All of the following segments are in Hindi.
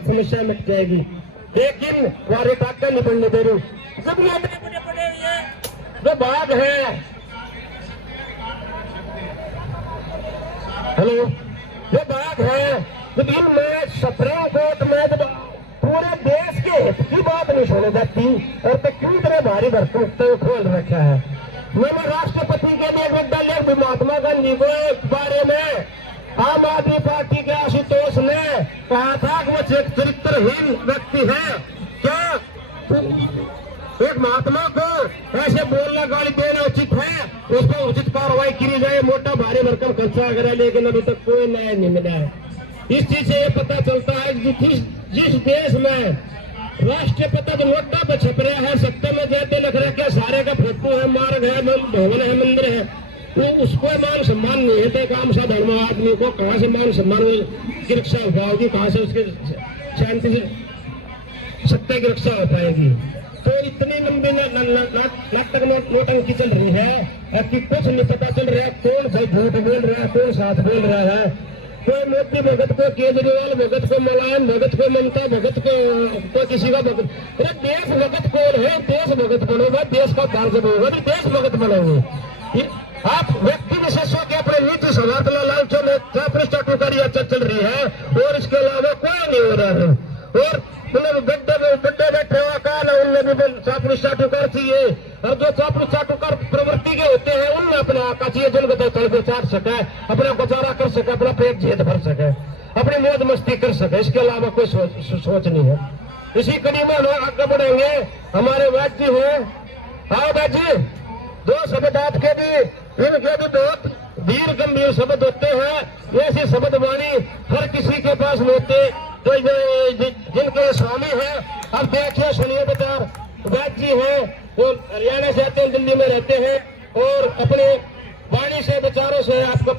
बहुत समस्या मिट जाएगी, लेकिन तुम्हारी ताकत नहीं बढ़ने दे रही। जब ये बड़े बड़े ये जो बात है, हेलो, ये बात है जब इनमें सुप्रीम कोर्ट में जब पूरे देश के हित की बात नहीं सुनी जाती और तो क्यों इतने भारी भरपूर खोल रखा है। मैंने राष्ट्रपति के लिए विद्यालय महात्मा गांधी को बारे में आम आदमी पार्टी के आशुतोष ने कहा था कि वो चरित्रहीन व्यक्ति है। क्या एक महात्मा को ऐसे बोलना, गाली देना उचित है? उस पर उचित कार्रवाई की जाए, मोटा भारी भरकम खर्चा करे, लेकिन अभी तक कोई न्याय नहीं मिला है। इस चीज से ये पता चलता है कि जिस देश में राष्ट्रपिता जो नोटा पे छप रहा है, सत्य में ज्यादा लग रहा है, क्या सारे का फोटो है, मार्ग है, भवन है, मंदिर है, तो उसको मान सम्मान नहीं है। तो काम सा धर्म आदमी को कहाँ से मान सम्मान की रक्षा हो पाएगी, कहाँ से उसके शांति से सत्य की रक्षा हो पाएगी? तो इतनी लंबी नाटक नोटंकी चल रही है कि कुछ नहीं पता चल रहा है कौन सही झूठ बोल रहा है, कौन साथ बोल रहा है। कोई मोदी भगत को, केजरीवाल भगत को, मुलायम भगत को, ममता भगत को किसी का भगत। अरे देश भगत कौन है? देश भगत बनोगे, देश का कार्य होगा, देश भगत बनोगे। आप व्यक्ति विशेषों के अपने निजी स्वार्थ लालचों में भ्रष्टाचार चल रही है और इसके अलावा कोई नहीं हो रहा है। और गड्ढे बैठे हुआ काल है, उनमें भी चापलूस चाटुकार चाहिए, और जो चापलूस चाटुकार प्रवृत्ति के होते हैं उनमें अपने आका चाहिए, जिनको तो तल को चाट सके, अपना गुजारा कर सके, अपना पेट झेत भर सके, अपनी मौज मस्ती कर सके, इसके अलावा कोई सोच नहीं है। इसी कड़ी में हम आगे बढ़ेंगे। हमारे वैद्य जी हैं, हाँ वैद्य जी, दो शब्द आपके भी, इनके भी बहुत वीर गंभीर शब्द होते हैं। ऐसी शब्द वाणी हर किसी के पास होते तो जिनके स्वामी है। अब देखिए, सुनिए विचार। वैद्य जी हैं, वो हरियाणा से आते हैं, दिल्ली में रहते हैं और अपने वाणी से, विचारों से आपको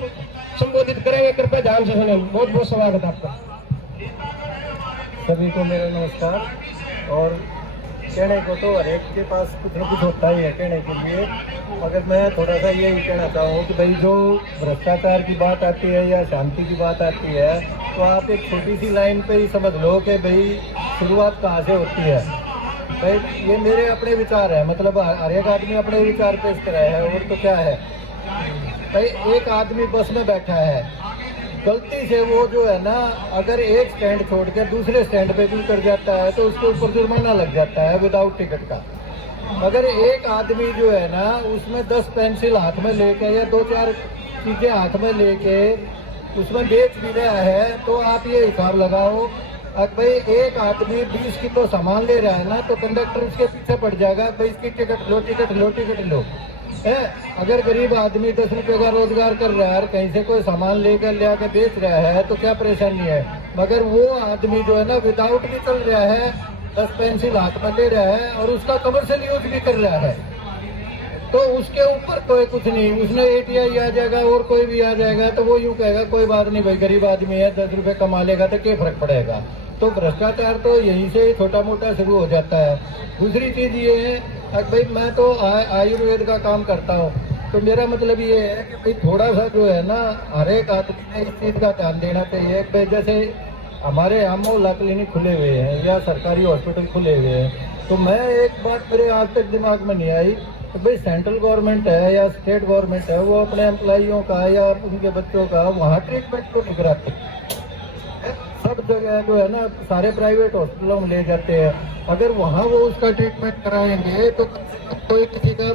संबोधित करेंगे। कृपया ध्यान से सुनिए। बहुत बहुत स्वागत आपका। सभी को मेरा नमस्कार। और कहने को तो हर एक के पास कुछ न कुछ होता ही है कहने के लिए, मगर मैं थोड़ा सा यही कहना चाहूँ कि भाई जो भ्रष्टाचार की बात आती है या शांति की बात आती है, तो आप एक छोटी सी लाइन पे ही समझ लो कि भाई शुरुआत कहाँ से होती है। भाई ये मेरे अपने विचार है, मतलब हर एक आदमी अपने विचार पेश कर रहा है। और तो क्या है भाई, एक आदमी बस में बैठा है, गलती से वो जो है ना, अगर एक स्टैंड छोड़ कर दूसरे स्टैंड पे भी उतर जाता है तो उसके ऊपर जुर्माना लग जाता है विदाउट टिकट का। अगर एक आदमी जो है ना, उसमें 10 पेंसिल हाथ में लेके या 2-4 चीज़ें हाथ में लेके उसमें बेच भी रहा है, तो आप ये हिसाब लगाओ, अगर भाई एक आदमी 20 किलो सामान ले रहा है ना, तो कंडक्टर उसके पीछे पड़ जाएगा, भाई इसकी टिकट लो, टिकट लो, टिकट लो है। अगर गरीब आदमी 10 रुपये का रोजगार कर रहा है, कहीं से कोई सामान लेकर ले आकर बेच रहा है, तो क्या परेशानी है। मगर वो आदमी जो है ना, विदाउट भी चल रहा है, 10 पेंसिल हाथ में ले रहा है और उसका कमर्शियल यूज भी कर रहा है, तो उसके ऊपर कोई कुछ नहीं, उसने ATI आ जाएगा और कोई भी आ जाएगा, तो वो यूँ कहेगा कोई बात नहीं भाई, गरीब आदमी है, 10 रुपये कमा लेगा तो क्या फर्क पड़ेगा। तो भ्रष्टाचार तो यहीं से छोटा मोटा शुरू हो जाता है। दूसरी चीज़ ये है, भाई मैं तो आयुर्वेद का काम करता हूँ, तो मेरा मतलब ये है कि भाई थोड़ा सा जो है ना, हर एक आदमी ने इस चीज़ का ध्यान देना चाहिए। जैसे हमारे यहाँ मोहल्ला क्लिनिक खुले हुए हैं या सरकारी हॉस्पिटल खुले हुए हैं, तो मैं एक बात मेरे आज तक दिमाग में नहीं आई, तो भाई सेंट्रल गवर्नमेंट है या स्टेट गवर्नमेंट है, वो अपने एम्प्लॉइयों का या उनके बच्चों का वहाँ ट्रीटमेंट क्यों नहीं कराते। सब जगह जो है ना, सारे प्राइवेट हॉस्पिटलों में ले जाते हैं। अगर वहाँ वो उसका ट्रीटमेंट कराएंगे तो कोई किसी का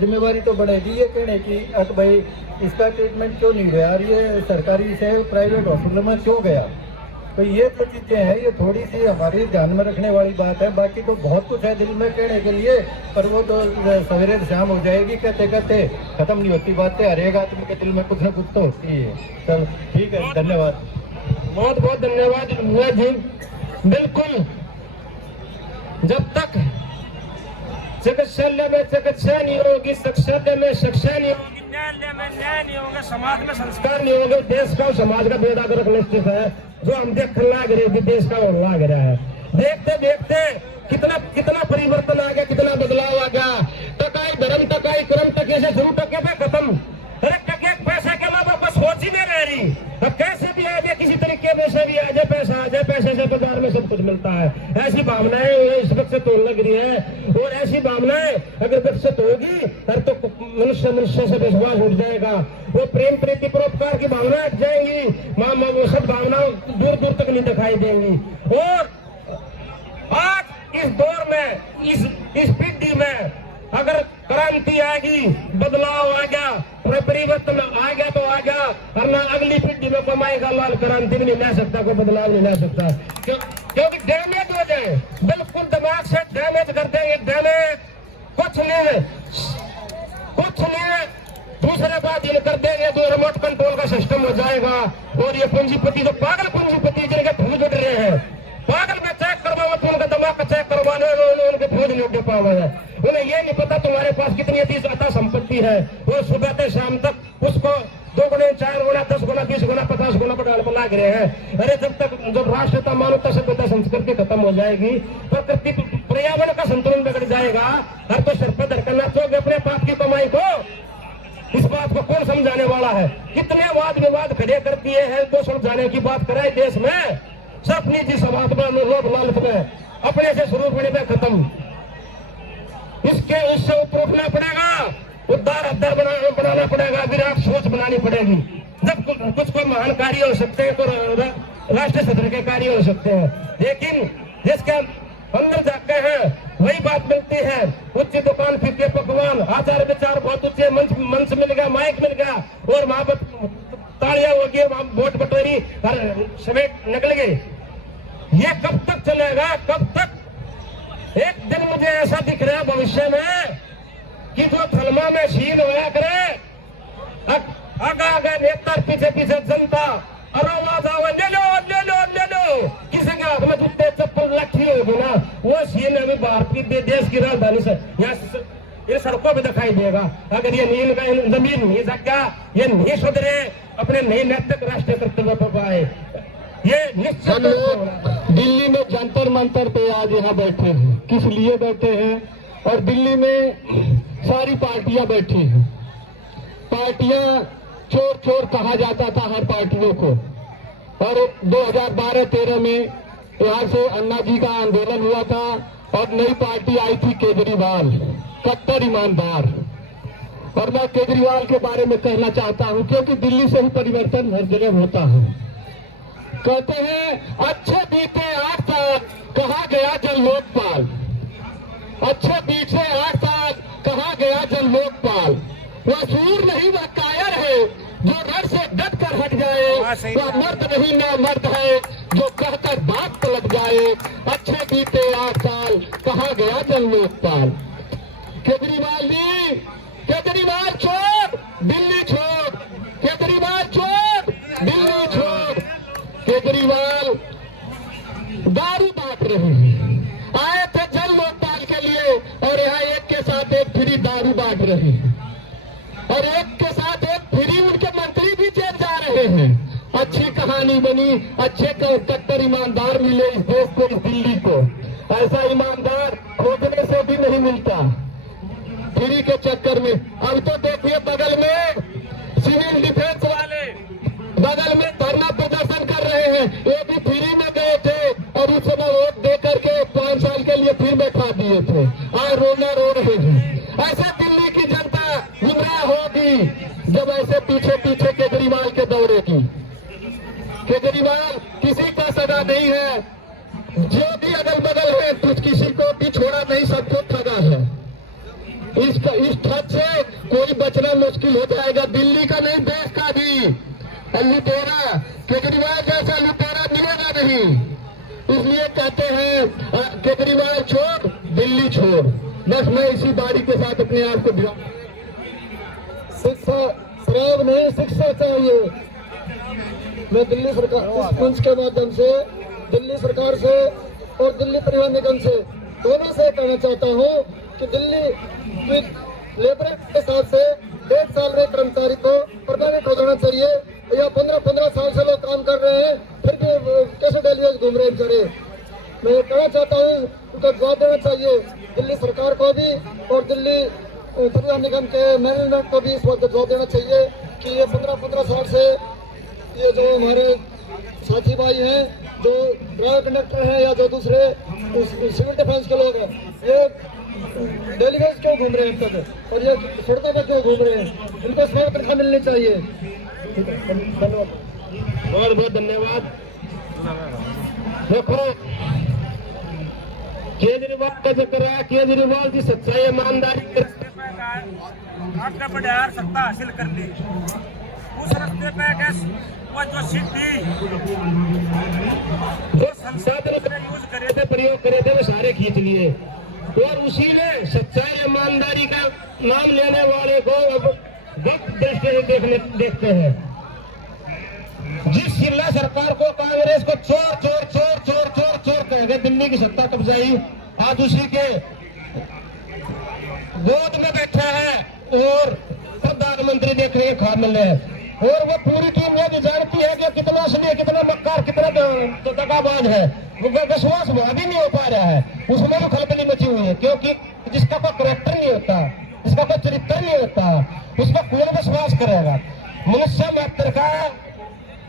जिम्मेवारी तो बढ़ेगी ये कहने की, अब भाई इसका ट्रीटमेंट क्यों नहीं हुआ और ये सरकारी से प्राइवेट हॉस्पिटल में क्यों गया। तो ये तो चीज़ें हैं, ये थोड़ी सी हमारी ध्यान में रखने वाली बात है। बाकी तो बहुत कुछ है दिल में कहने के लिए, पर वो तो सवेरे शाम हो जाएगी, कहते कहते खत्म नहीं होती बातें। हर एक आदमी के दिल में कुछ ना कुछ तो होती है। चल ठीक है, धन्यवाद। बहुत बहुत धन्यवाद हुआ जी। बिल्कुल, जब तक चिकित्सालय में चिकित्सा नहीं होगी, शिक्षालय में शिक्षा नहीं होगी, न्यायालय में न्याय नहीं होगा, समाज में संस्कार नहीं होगा, देश का और समाज का बेड़ा गर्क निश्चित है। जो हम देखने लग रहे थे, देश का होने लग रहा है। देखते देखते कितना परिवर्तन आ गया, कितना बदलाव आ गया। टकाई धर्म, टकाई क्रम, टके से शुरू, टके पे खत्म। अरे टके पैसे के अलावा बस सोच ही नहीं रह रही। अब कैसे भी आ जाए, किसी तरीके में से भी आ जाए, पैसा आ जाए, पैसे से बाजार में सब कुछ मिलता है, ऐसी भावनाएं इस वक्त से तोड़ लग रही है। और ऐसी भावनाएं अगर विकसित होगी तब तो मनुष्य से विश्वास उठ जाएगा, वो प्रेम प्रीति परोपकार की भावना हट जाएंगी, वो सब भावनाएं दूर दूर तक नहीं दिखाई देंगी। और आज इस दौर में, इस पीढ़ी में अगर क्रांति आएगी, बदलाव आ गया, परिवर्तन आ गया तो आ गया, वरना अगली पीढ़ी में कमाएगा लाल क्रांति नहीं ला सकता, कोई बदलाव नहीं ला सकता। क्योंकि डैमेज हो जाए, बिल्कुल दिमाग से डैमेज कर देंगे। डैमेज कुछ नहीं, दूसरे बात ये कर देंगे तो रिमोट कंट्रोल का सिस्टम हो जाएगा। और ये पूंजीपति, जो पागल पूंजीपति जिनके फूल जुट रहे हैं, पागल का चेक करवाओ तो उनका दिमाग का चेक करवाने उनके फूल नहीं उठ पाओ है। उन्हें ये नहीं पता तुम्हारे पास कितनी अता संपत्ति है, वो सुबह से शाम तक उसको 2 गुना 4 गुना 10 गुना 20 गुना 50 गुना पर लाग रहे हैं। अरे जब राष्ट्रता मानवता सभ्यता संस्कृति खत्म हो जाएगी, प्रकृति पर्यावरण का संतुलन बिगड़ जाएगा। हर तो सिर पर धड़कना चोगे अपने पाप की कमाई को। इस बात को कौन समझाने वाला है? कितने वाद विवाद खड़े कर दिए हैं, तो समझाने की बात कराए देश में। सब निजी समाज में, लोभ लालच में, अपने से शुरू होने में खत्म। इससे ऊपर उठना पड़ेगा, उद्धार अद्धार बनाना पड़ेगा, विराट सोच बनानी पड़ेगी। जब कुछ कोई महान कार्य हो सकते हैं तो राष्ट्रीय सदन के कार्य हो सकते हैं, लेकिन जिसके अंदर जाके हैं वही बात मिलती है। उच्च दुकान फीके पकवान, आचार विचार बहुत ऊंचे, मंच मिल गया, माइक मिल गया, और वहां पर तालियां होगी, वहां वोट बटोरी समेत निकल गई। ये कब तक चलेगा? कब तक? एक दिन मुझे ऐसा दिख रहा है भविष्य में कि जो थलमा में शील होया करे, आगा आगा नेता, पीछे पीछे जनता, और आवाज आवे ले लो ले लो ले लो। किसी के हाथ में जूते चप्पल लाठी होगी ना, वो सीन अभी भारत की देश की राजधानी से यहाँ ये सड़कों पे दिखाई देगा। अगर ये नील का जमीन नहीं जागा, ये नहीं सुधरे, अपने नई नैतिक राष्ट्रीय कर्तव्य पर पाए, ये निश्चित। हम लोग दिल्ली में जंतर मंतर पे आज यहाँ बैठे हैं, किस लिए बैठे हैं? और दिल्ली में सारी पार्टियां बैठी हैं। पार्टियां चोर चोर कहा जाता था हर पार्टियों को, और 2012-13 में यहाँ से अन्ना जी का आंदोलन हुआ था, और नई पार्टी आई थी केजरीवाल, कट्टर ईमानदार। और मैं केजरीवाल के बारे में कहना चाहता हूं, क्योंकि दिल्ली से ही परिवर्तन हर जगह होता है। कहते हैं अच्छे बीते 8 साल कहा गया जन लोकपाल, अच्छे बीते 8 साल कहा गया जन लोकपाल। वह सूर नहीं, वह कायर है जो रण से डट कर हट जाए, वह मर्द नहीं ना मर्द है जो कहकर बात पलट जाए। अच्छे बीते 8 साल कहा गया जन लोकपाल। केजरीवाल जी, केजरीवाल छोड़ दिल्ली छोड़, केजरीवाल छोड़ दिल्ली छोड़। केजरीवाल दारू बांट रहे हैं, आए थे जन लोकपाल के लिए, और यहाँ एक के साथ एक फ्री दारू बांट रहे हैं, और एक के साथ एक फ्री उनके मंत्री भी जेल जा रहे हैं। अच्छी कहानी बनी, अच्छे कट्टर ईमानदार मिले इस देश को, इस दिल्ली को। ऐसा ईमानदार खोजने से भी नहीं मिलता फ्री के चक्कर में। अब तो देखिए बगल में सिविल डिफेंस वाले बगल में धरना प्रदर्शन कर रहे हैं, ये भी फ्री में गए थे, और उस समय वोट दे करके 5 साल के लिए फिर बैठा दिए थे, आज रोना रो रहे हैं। ऐसा दिल्ली की जनता गुमराह होगी जब ऐसे पीछे पीछे केजरीवाल के दौड़ेगी। केजरीवाल किसी का सगा नहीं है, जो भी अगल बगल है कुछ किसी को भी छोड़ा नहीं, सबको ठगा है। इस ठग से कोई बचना मुश्किल हो जाएगा, दिल्ली का नहीं देश का भी। लुटेरा केजरीवाल जैसा लुटेरा मिलेगा नहीं, इसलिए कहते हैं केजरीवाल छोड़ दिल्ली छोड़। बस मैं इसी बारी के साथ अपने आप को शिक्षा शराब नहीं, शिक्षा चाहिए। मैं दिल्ली सरकार इस मंच के माध्यम से दिल्ली सरकार से और दिल्ली परिवहन निगम से दोनों से कहना चाहता हूँ कि दिल्ली लेबर के हिसाब से 1.5 साल में कर्मचारी को परमानेंट हो जाना चाहिए, या 15 साल से लोग काम कर रहे हैं, फिर कैसे डेली घूम रहे हैं बेचारे। मैं ये कहना चाहता हूँ, उनका जवाब देना चाहिए दिल्ली सरकार को भी, और दिल्ली परिवहन निगम के मैनेजमेंट को भी इस वक्त जवाब देना चाहिए कि ये 15-15 साल से ये जो हमारे साथी भाई हैं, जो ड्राइवर कंडक्टर हैं या जो दूसरे सिविल डिफेंस के लोग हैं, ये डेलीगेट्स क्यों घूम रहे हैं अब तक और ये सड़कों पर क्यों घूम रहे हैं? इनको इसमें तनख्वाह मिलनी चाहिए। धन्यवाद, बहुत बहुत धन्यवाद। देखो केजरीवाल का जिक्र है, केजरीवाल की सच्चाई ईमानदारी आपका बढ़ियार सत्ता हासिल कर ली, उस रास्ते पे वो जो सिद्धि जो संसाधन यूज करे थे, प्रयोग करे थे, वो सारे खींच लिए और उसी ने सच्चाई ईमानदारी का नाम लेने वाले को अब वक्त दृष्टि से देखते हैं। जिस जिला सरकार को कांग्रेस को चोर चोर चोर चोर चोर चोर कहेगा, दिल्ली की सत्ता कब्जाई, आज उसी के गोद में बैठा है और प्रधानमंत्री देख रहे हैं खा मिल रहे हैं। और वो पूरी टीम ये भी जानती है कि कितना असली, कितना मक्कार, कितना तो दगाबाज है। वो विश्वास भी नहीं हो पा रहा है, उसमें भी खलबली मची हुई है, क्योंकि जिसका कोई करेक्टर नहीं होता, जिसका कोई चरित्र नहीं होता, उसका कौन विश्वास करेगा? मनुष्य मात्र का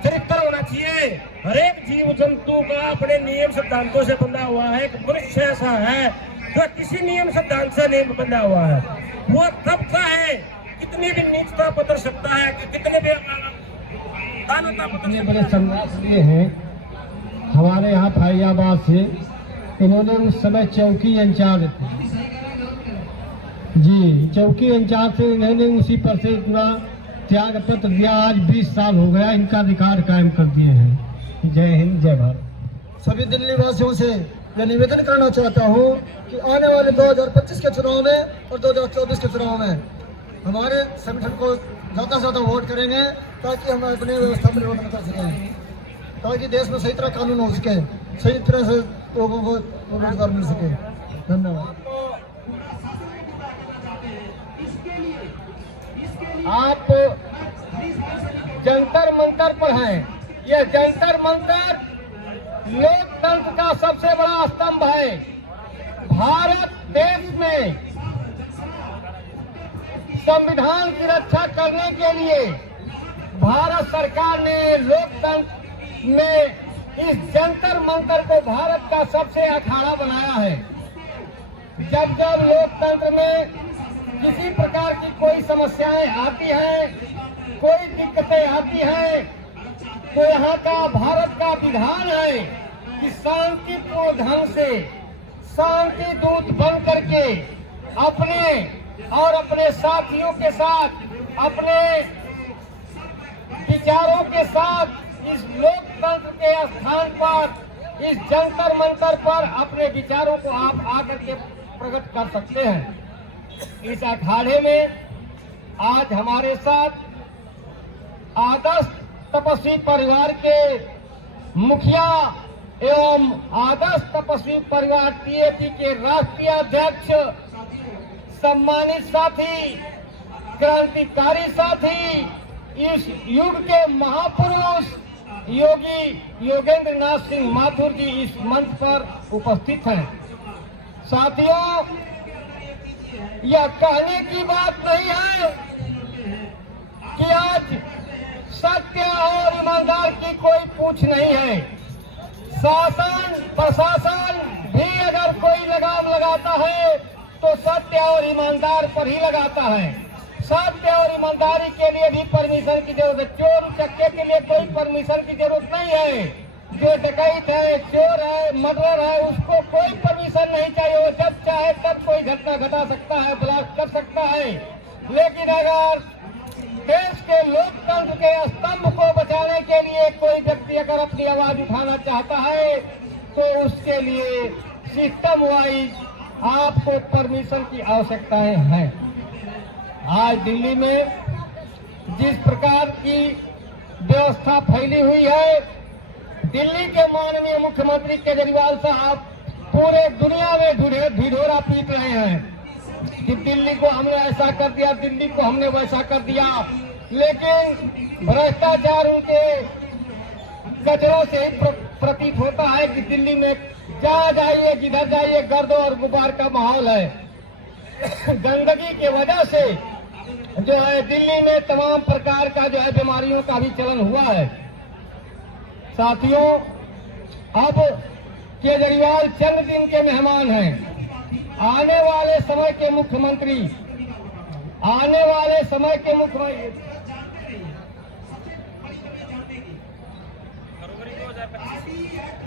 चरित्र होना चाहिए। हर एक जीव जंतु का अपने नियम सिद्धांतों से बंधा हुआ है। एक मनुष्य ऐसा है जो किसी नियम सिद्धांत से नहीं बंधा हुआ है। वो तब का है कितनी भी नीचता बदल सकता है, कि कितने भी दानवता बदल सकता बड़े संघर्ष लिए हैं हमारे यहाँ फैजाबाद से। इन्होंने उस समय चौकी इंचार्ज थे जी, चौकी इंचार्ज से इन्होंने उसी पर से पूरा त्याग पत्र दिया। आज 20 साल हो गया, इनका रिकॉर्ड कायम कर दिए हैं। जय हिंद, जय भारत। सभी दिल्ली वासियों से यह निवेदन करना चाहता हूँ कि आने वाले 2025 के चुनाव में और 2024 के चुनाव में हमारे संगठन को ज़्यादा से ज़्यादा वोट करेंगे, ताकि हम अपने व्यवस्था में परिवर्तन कर सकें, ताकि देश में सही तरह कानून हो सके, सही तरह से लोगों को रोजगार मिल सके। धन्यवाद। आप जंतर मंतर पर हैं। यह जंतर मंतर लोकतंत्र का सबसे बड़ा स्तंभ है। भारत देश में संविधान की रक्षा करने के लिए भारत सरकार ने लोकतंत्र में इस जंतर मंतर को भारत का सबसे अखाड़ा बनाया है। जब जब लोकतंत्र में किसी प्रकार की कोई समस्याएं आती हैं, कोई दिक्कतें आती हैं, तो यहाँ का भारत का विधान है कि शांतिपूर्ण ढंग से शांति दूत बन करके अपने और अपने साथियों के साथ, अपने विचारों के साथ इस लोकतंत्र के स्थान पर, इस जंतर मंतर पर अपने विचारों को आप आकर के प्रकट कर सकते हैं। इस अखाड़े में आज हमारे साथ आदर्श तपस्वी परिवार के मुखिया एवं आदर्श तपस्वी परिवार टीएपी के राष्ट्रीय अध्यक्ष, सम्मानित साथी, क्रांतिकारी साथी, इस युग के महापुरुष योगी योगेंद्र नाथ सिंह माथुर जी इस मंच पर उपस्थित हैं। साथियों, यह कहने की बात नहीं है कि आज सत्य और ईमानदार की कोई पूछ नहीं है। शासन प्रशासन भी अगर कोई लगाम लगाता है तो सत्य और ईमानदार पर ही लगाता है। सत्य और ईमानदारी के लिए भी परमिशन की जरूरत है। चोर चक्के के लिए कोई परमिशन की जरूरत नहीं है। जो डकैत है, चोर है, मर्डर है, उसको कोई परमिशन नहीं चाहिए। वो जब चाहे तब कोई घटना घटा सकता है, ब्लास्ट कर सकता है। लेकिन अगर देश के लोकतंत्र के स्तंभ को बचाने के लिए कोई व्यक्ति अगर अपनी आवाज उठाना चाहता है तो उसके लिए सिस्टम वाइज आपको परमिशन की आवश्यकताएं हैं। आज दिल्ली में जिस प्रकार की व्यवस्था फैली हुई है, दिल्ली के माननीय मुख्यमंत्री केजरीवाल साहब पूरे दुनिया में ढिढोरा पीट रहे हैं कि दिल्ली को हमने ऐसा कर दिया, दिल्ली को हमने वैसा कर दिया। लेकिन भ्रष्टाचार उनके कचरों से प्रतीत होता है कि दिल्ली में जहाँ जाइए, जिधर जाइए, गर्द और गुबार का माहौल है। गंदगी की वजह से जो है दिल्ली में तमाम प्रकार का जो है बीमारियों का भी चलन हुआ है। साथियों, अब केजरीवाल चंद दिन के मेहमान हैं। आने वाले समय के मुख्यमंत्री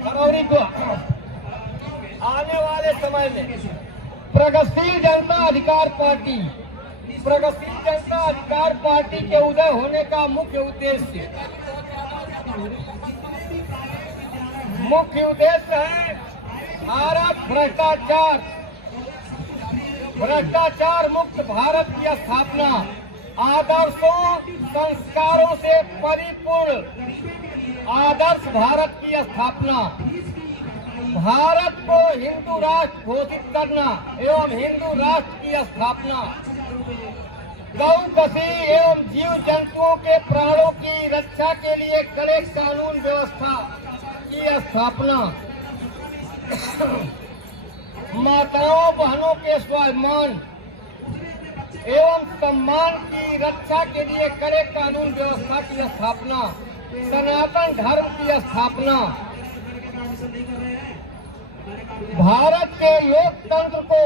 फरवरी को आने वाले समय में प्रगतिशील जनता अधिकार पार्टी के उदय होने का मुख्य उद्देश्य है भारत भ्रष्टाचार मुक्त भारत की स्थापना, आदर्शों संस्कारों से परिपूर्ण आदर्श भारत की स्थापना, भारत को हिंदू राष्ट्र घोषित करना एवं हिंदू राष्ट्र की स्थापना, गौ कसी एवं जीव जंतुओं के प्राणों की रक्षा के लिए कड़े कानून व्यवस्था की स्थापना, माताओं बहनों के स्वाभिमान एवं सम्मान की रक्षा के लिए कड़े कानून व्यवस्था की स्थापना, सनातन धर्म की स्थापना, भारत के लोकतंत्र को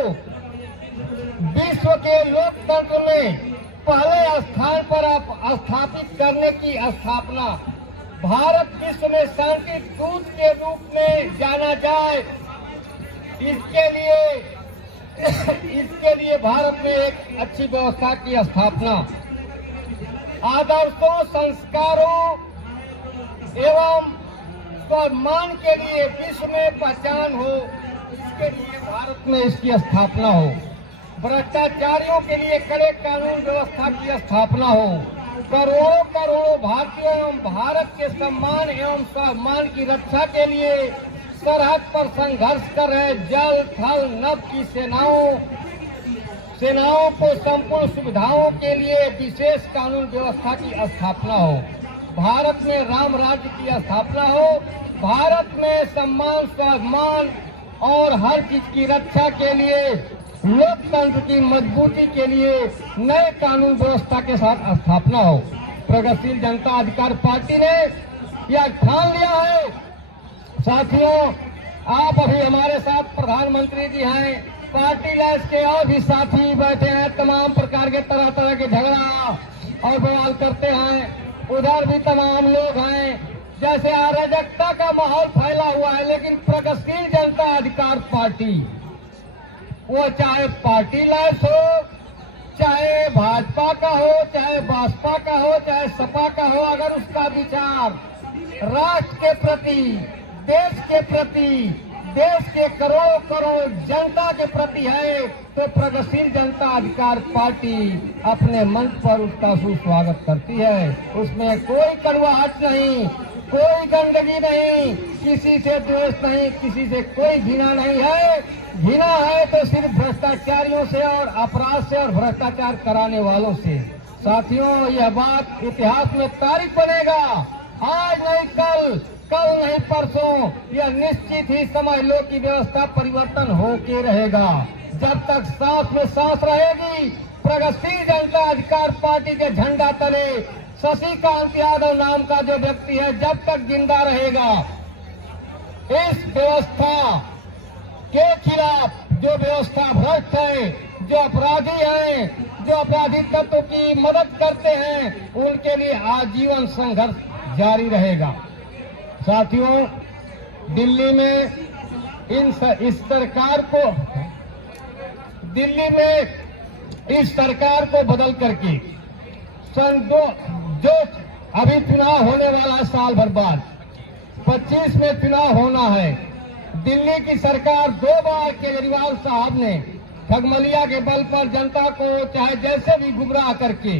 विश्व के लोकतंत्र में पहले स्थान पर स्थापित करने की स्थापना, भारत विश्व में शांति दूत के रूप में जाना जाए, इसके लिए भारत में एक अच्छी व्यवस्था की स्थापना, आदर्शों संस्कारों एवं सम्मान के लिए विश्व में पहचान हो, इसके लिए भारत में इसकी स्थापना हो, भ्रष्टाचारियों के लिए कड़े कानून व्यवस्था की स्थापना हो, करोड़ों भारतीयों एवं भारत के सम्मान एवं स्वाभिमान की रक्षा के लिए सरहद पर संघर्ष कर रहे जल थल नभ की सेनाओं को संपूर्ण सुविधाओं के लिए विशेष कानून व्यवस्था की स्थापना हो, भारत में राम राज्य की स्थापना हो, भारत में सम्मान स्वाभिमान और हर चीज की रक्षा के लिए लोकतंत्र की मजबूती के लिए नए कानून व्यवस्था के साथ स्थापना हो। प्रगतिशील जनता अधिकार पार्टी ने यह ठान लिया है। साथियों, आप अभी हमारे साथ प्रधानमंत्री जी हैं, पार्टी लाइस के और भी साथी बैठे हैं, तमाम प्रकार के तरह के झगड़ा और बवाल करते हैं, उधर भी तमाम लोग हैं। जैसे अराजकता का माहौल फैला हुआ है, लेकिन प्रगतिशील जनता अधिकार पार्टी, वो चाहे पार्टी लाइस हो, चाहे भाजपा का हो, चाहे बसपा का हो, चाहे सपा का हो, अगर उसका विचार राष्ट्र के प्रति, देश के प्रति, देश के करोड़ों जनता के प्रति है, तो प्रगतिशील जनता अधिकार पार्टी अपने मंच पर उसका सुस्वागत करती है। उसमें कोई कड़वाहट नहीं, कोई गंदगी नहीं, किसी से द्वेष नहीं, किसी से कोई घृणा नहीं है। घृणा है तो सिर्फ भ्रष्टाचारियों से और अपराध से और भ्रष्टाचार कराने वालों से। साथियों, यह बात इतिहास में तारीख बनेगा, आज नहीं कल नहीं परसों, यह निश्चित ही समझ लो कि व्यवस्था परिवर्तन होके रहेगा। जब तक सांस में सांस रहेगी, प्रगतिशील जनता अधिकार पार्टी के झंडा तले शशिकांत यादव नाम का जो व्यक्ति है, जब तक जिंदा रहेगा, इस व्यवस्था के खिलाफ, जो व्यवस्था भ्रष्ट है, जो अपराधी हैं, जो अपराधी तत्वों की मदद करते हैं, उनके लिए आजीवन संघर्ष जारी रहेगा। साथियों, दिल्ली में इस सरकार को बदल करके जो अभी चुनाव होने वाला है, साल भर बाद 25 में चुनाव होना है। दिल्ली की सरकार 2 बार केजरीवाल साहब ने ठगमलिया के बल पर जनता को चाहे जैसे भी गुमराह करके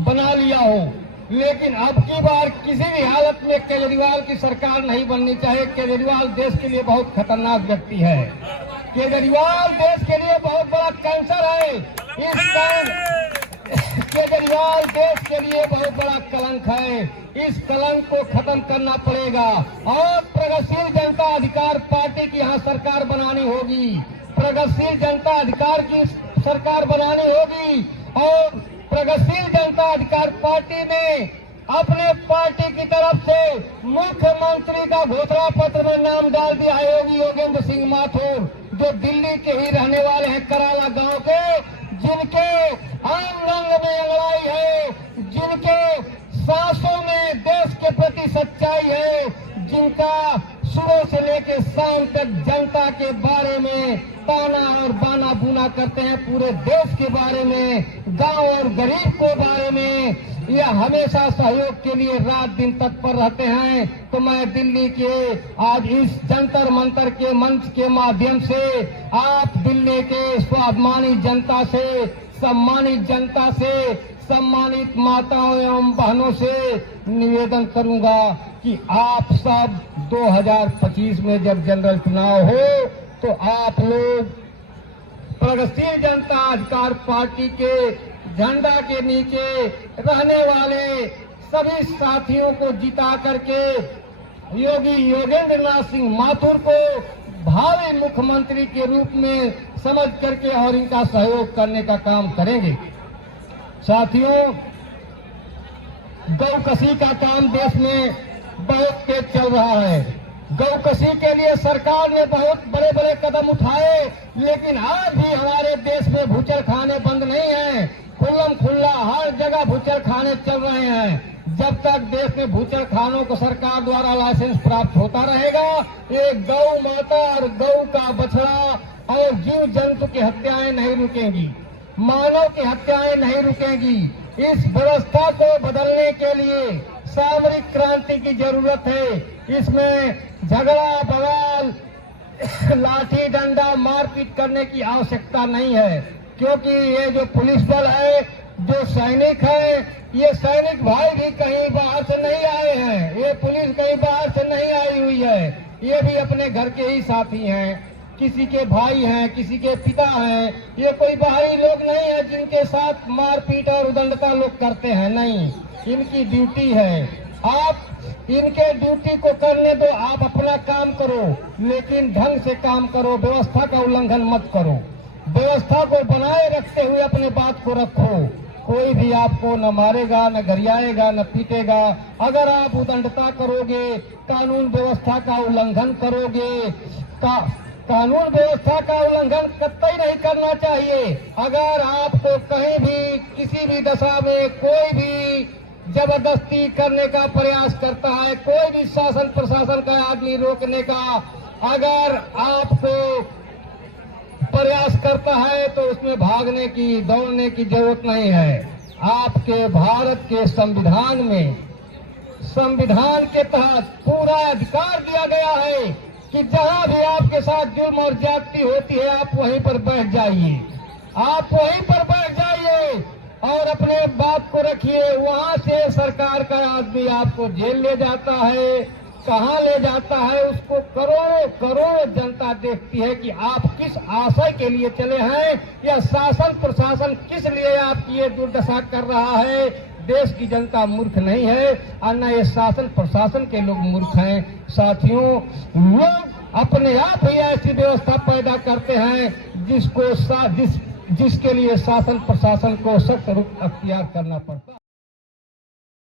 बना लिया हो, लेकिन अब की बार किसी भी हालत में केजरीवाल की सरकार नहीं बननी चाहिए। केजरीवाल देश के लिए बहुत खतरनाक व्यक्ति है, केजरीवाल देश के लिए बहुत बड़ा कैंसर है। इस टाइम केजरीवाल देश के लिए बहुत बड़ा कलंक है, इस कलंक को खत्म करना पड़ेगा और प्रगतिशील जनता अधिकार पार्टी की यहाँ सरकार बनानी होगी, प्रगतिशील जनता अधिकार की सरकार बनानी होगी और प्रगतिशील जनता अधिकार पार्टी ने अपने पार्टी की तरफ से मुख्यमंत्री का घोषणा पत्र में नाम डाल दिया है योगी योगेंद्र सिंह माथुर, जो दिल्ली के ही रहने वाले हैं, कराला गांव के, जिनके अंग अंग में अंगड़ाई है, जिनके सांसों में देश के प्रति सच्चाई है, जिनका सुबह से लेकर शाम तक जनता के बारे में ताना और बाना बुना करते हैं, पूरे देश के बारे में, गांव और गरीब के बारे में, यह हमेशा सहयोग के लिए रात दिन तत्पर रहते हैं। तो मैं दिल्ली के आज इस जंतर मंतर के मंच के माध्यम से आप दिल्ली के स्वाभिमानी जनता से, सम्मानित जनता से, सम्मानित माताओं एवं बहनों से निवेदन करूंगा कि आप सब 2025 में जब जनरल चुनाव हो तो आप लोग प्रगतिशील जनता अधिकार पार्टी के झंडा के नीचे रहने वाले सभी साथियों को जिता करके योगी योगेंद्र नाथ सिंह माथुर को भावी मुख्यमंत्री के रूप में समझ करके और इनका सहयोग करने का काम करेंगे। साथियों, गौकसी का काम देश में बहुत तेज चल रहा है। गौकसी के लिए सरकार ने बहुत बड़े बड़े कदम उठाए, लेकिन आज भी हमारे देश में भूचर खाने बंद नहीं है। खुल्लम खुल्ला हर जगह भूचर खाने चल रहे हैं। जब तक देश में भूचर खानों को सरकार द्वारा लाइसेंस प्राप्त होता रहेगा, एक गौ माता और गौ का बछड़ा और जीव जंतु की हत्याएं नहीं रुकेंगी, मानव की हत्याएं नहीं रुकेंगी। इस व्यवस्था को बदलने के लिए सामरिक क्रांति की जरूरत है। इसमें झगड़ा बवाल, लाठी डंडा, मारपीट करने की आवश्यकता नहीं है, क्योंकि ये जो पुलिस बल है, जो सैनिक है, ये सैनिक भाई भी कहीं बाहर से नहीं आए हैं, ये पुलिस कहीं बाहर से नहीं आई हुई है, ये भी अपने घर के ही साथी हैं, किसी के भाई हैं, किसी के पिता हैं। ये कोई बाहरी लोग नहीं है जिनके साथ मारपीट और उदंडता लोग करते हैं, नहीं, इनकी ड्यूटी है। आप इनके ड्यूटी को करने दो, आप अपना काम करो, लेकिन ढंग से काम करो, व्यवस्था का उल्लंघन मत करो, व्यवस्था को बनाए रखते हुए अपने बात को रखो। कोई भी आपको न मारेगा, न गरियाएगा, न पीटेगा। अगर आप उदंडता करोगे, कानून व्यवस्था का उल्लंघन करोगे, कानून व्यवस्था का उल्लंघन कतई नहीं करना चाहिए। अगर आपको कहीं भी किसी भी दशा में कोई भी जबरदस्ती करने का प्रयास करता है, कोई भी शासन प्रशासन का आदमी रोकने का अगर आपको प्रयास करता है, तो उसमें भागने की, दौड़ने की जरूरत नहीं है। आपके भारत के संविधान में, संविधान के तहत पूरा अधिकार दिया गया है कि जहां भी आपके साथ जुर्म और ज्यादती होती है, आप वहीं पर बैठ जाइए, आप वहीं पर बैठ जाइए और अपने बात को रखिए। वहां से सरकार का आदमी आपको जेल ले जाता है, कहां ले जाता है, उसको करोड़ों करोड़ों जनता देखती है कि आप किस आशय के लिए चले हैं, या शासन प्रशासन किस लिए आपकी ये दुर्दशा कर रहा है। देश की जनता मूर्ख नहीं है, और न ये शासन प्रशासन के लोग मूर्ख हैं। साथियों, लोग अपने आप ही ऐसी व्यवस्था पैदा करते हैं जिसके लिए शासन प्रशासन को सख्त रुख अख्तियार करना पड़ता है।